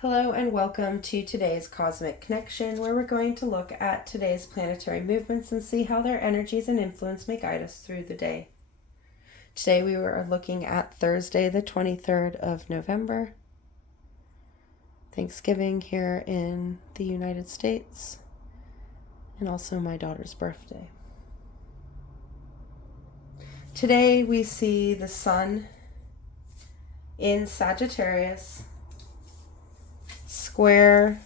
Hello and welcome to today's Cosmic Connection, where we're going to look at today's planetary movements and see how their energies and influence may guide us through the day. Today we are looking at Thursday, the 23rd of November, Thanksgiving here in the United States, and also my daughter's birthday. Today we see the Sun in Sagittarius, square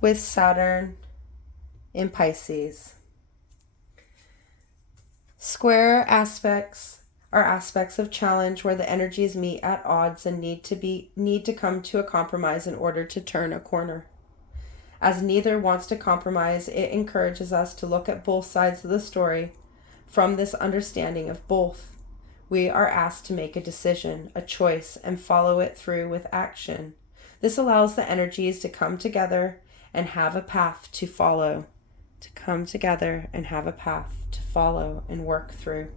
with Saturn in Pisces. Square aspects are aspects of challenge where the energies meet at odds and need to come to a compromise in order to turn a corner. As neither wants to compromise, it encourages us to look at both sides of the story. From this understanding of both, we are asked to make a decision, a choice, and follow it through with action. This allows the energies to come together and have a path to follow, and work through.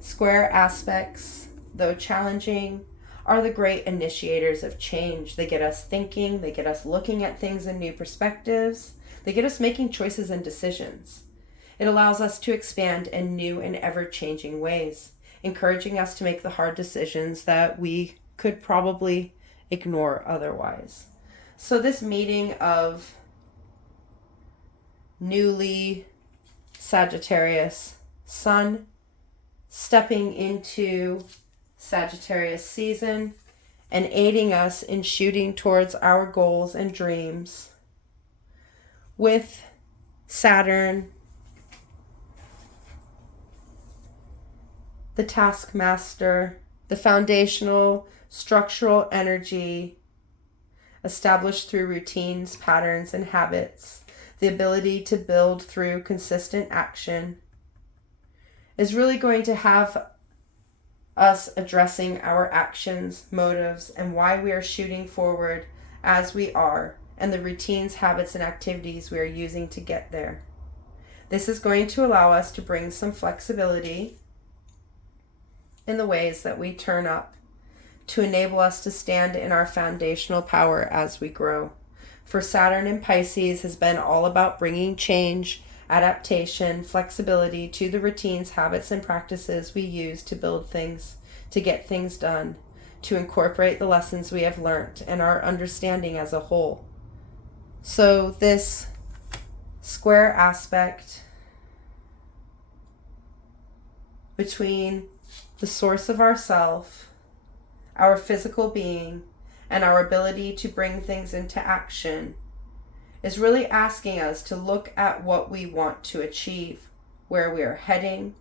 Square aspects, though challenging, are the great initiators of change. They get us thinking, they get us looking at things in new perspectives, they get us making choices and decisions. It allows us to expand in new and ever-changing ways, encouraging us to make the hard decisions that we could probably ignore otherwise. So this meeting of newly Sagittarius Sun stepping into Sagittarius season and aiding us in shooting towards our goals and dreams, with Saturn, the taskmaster, the foundational structural energy established through routines, patterns, and habits, the ability to build through consistent action, is really going to have us addressing our actions, motives, and why we are shooting forward as we are, and the routines, habits, and activities we are using to get there. This is going to allow us to bring some flexibility in the ways that we turn up to enable us to stand in our foundational power as we grow. For Saturn in Pisces has been all about bringing change, adaptation, flexibility to the routines, habits, and practices we use to build things, to get things done, to incorporate the lessons we have learned and our understanding as a whole. So this square aspect between the source of ourself, our physical being, and our ability to bring things into action is really asking us to look at what we want to achieve, where we are heading,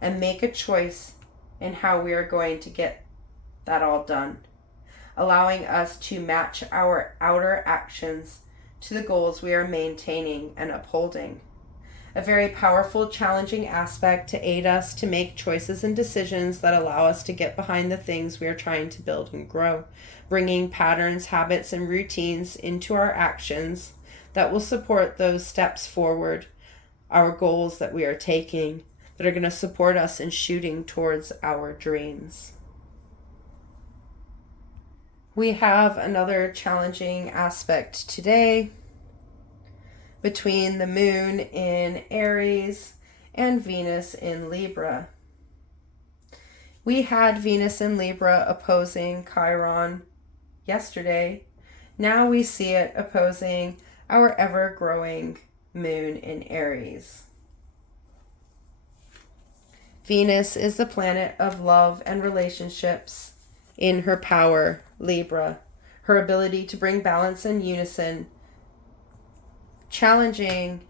and make a choice in how we are going to get that all done, allowing us to match our outer actions to the goals we are maintaining and upholding. A very powerful, challenging aspect to aid us to make choices and decisions that allow us to get behind the things we are trying to build and grow, bringing patterns, habits, and routines into our actions that will support those steps forward, our goals that we are taking, that are going to support us in shooting towards our dreams. We have another challenging aspect today between the moon in Aries and Venus in Libra. We had Venus in Libra opposing Chiron yesterday. Now we see it opposing our ever-growing moon in Aries. Venus is the planet of love and relationships in her power, Libra, her ability to bring balance and unison, challenging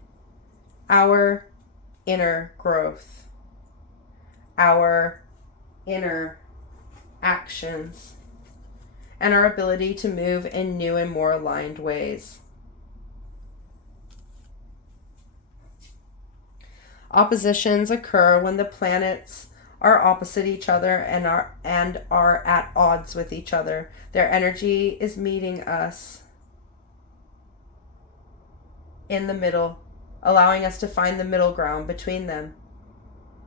our inner growth, our inner actions, and our ability to move in new and more aligned ways. Oppositions occur when the planets are opposite each other and are at odds with each other. Their energy is meeting us in the middle, allowing us to find the middle ground between them.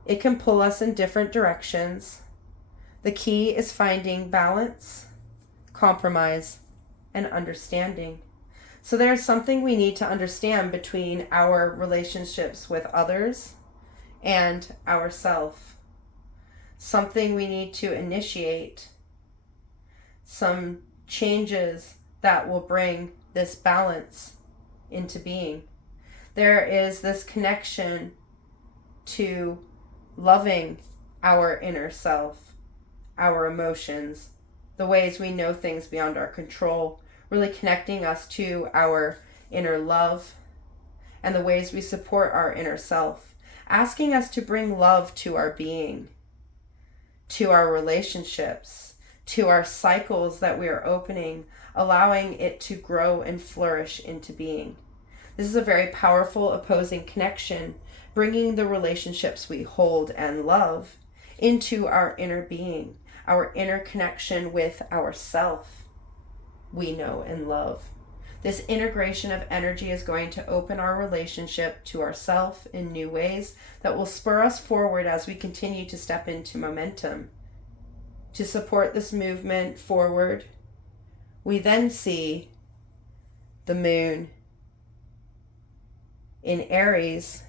It can pull us in different directions. The key is finding balance, compromise, and understanding. So there's something we need to understand between our relationships with others and ourself. Something we need to initiate. Some changes that will bring this balance into being. There is this connection to loving our inner self, our emotions, the ways we know things beyond our control, really connecting us to our inner love and the ways we support our inner self, asking us to bring love to our being, to our relationships, to our cycles that we are opening, allowing it to grow and flourish into being. This is a very powerful opposing connection, bringing the relationships we hold and love into our inner being, our inner connection with ourself we know and love. This integration of energy is going to open our relationship to ourself in new ways that will spur us forward as we continue to step into momentum. To support this movement forward, we then see the moon in Aries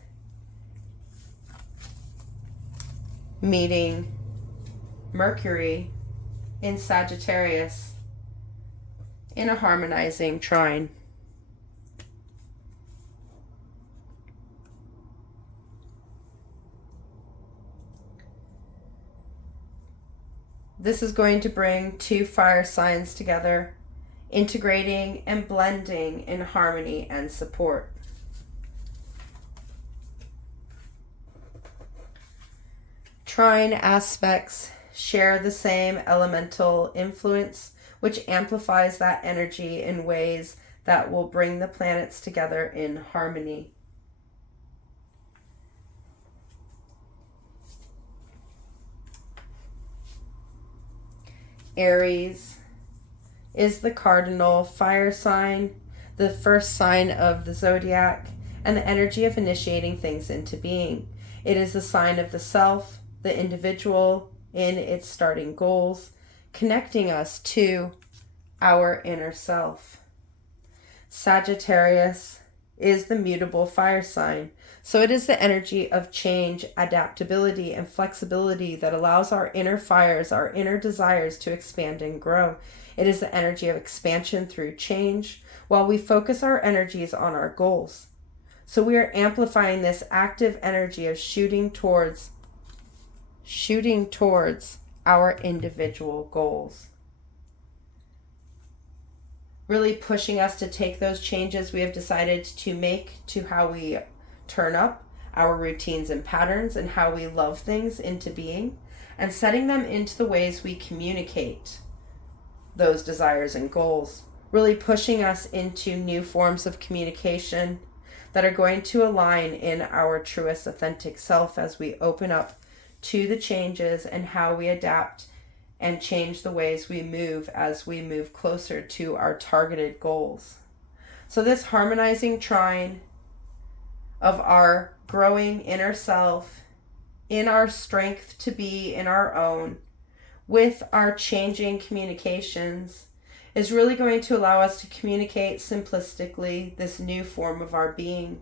meeting Mercury in Sagittarius in a harmonizing trine. This is going to bring two fire signs together, integrating and blending in harmony and support. Trine aspects share the same elemental influence, which amplifies that energy in ways that will bring the planets together in harmony. Aries is the cardinal fire sign, the first sign of the zodiac, and the energy of initiating things into being. It is the sign of the self, the individual in its starting goals, connecting us to our inner self. Sagittarius is the mutable fire sign, so it is the energy of change, adaptability, and flexibility that allows our inner fires, our inner desires to expand and grow. It is the energy of expansion through change, while we focus our energies on our goals. So we are amplifying this active energy of shooting towards our individual goals. Really pushing us to take those changes we have decided to make to how we turn up our routines and patterns and how we love things into being, and setting them into the ways we communicate those desires and goals. Really pushing us into new forms of communication that are going to align in our truest authentic self as we open up to the changes and how we adapt and change the ways we move as we move closer to our targeted goals. So this harmonizing trine of our growing inner self, in our strength to be in our own, with our changing communications, is really going to allow us to communicate simplistically this new form of our being,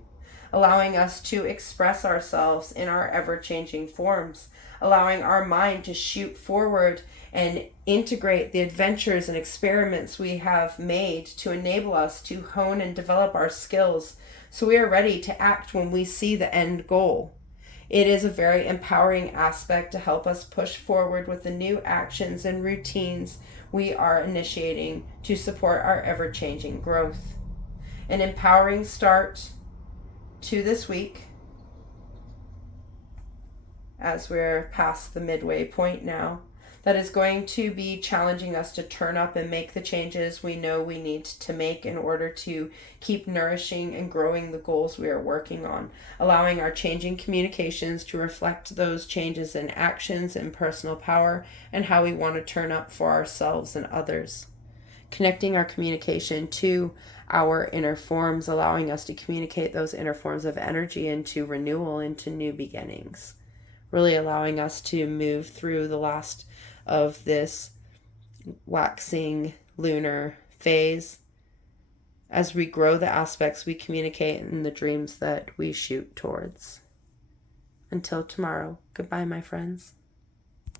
allowing us to express ourselves in our ever-changing forms, allowing our mind to shoot forward and integrate the adventures and experiments we have made to enable us to hone and develop our skills so we are ready to act when we see the end goal. It is a very empowering aspect to help us push forward with the new actions and routines we are initiating to support our ever-changing growth. An empowering start to this week, as we're past the midway point now, that is going to be challenging us to turn up and make the changes we know we need to make in order to keep nourishing and growing the goals we are working on, allowing our changing communications to reflect those changes in actions and personal power and how we want to turn up for ourselves and others. Connecting our communication to our inner forms, allowing us to communicate those inner forms of energy into renewal, into new beginnings. Really allowing us to move through the last of this waxing lunar phase as we grow the aspects we communicate and the dreams that we shoot towards. Until tomorrow, goodbye, my friends.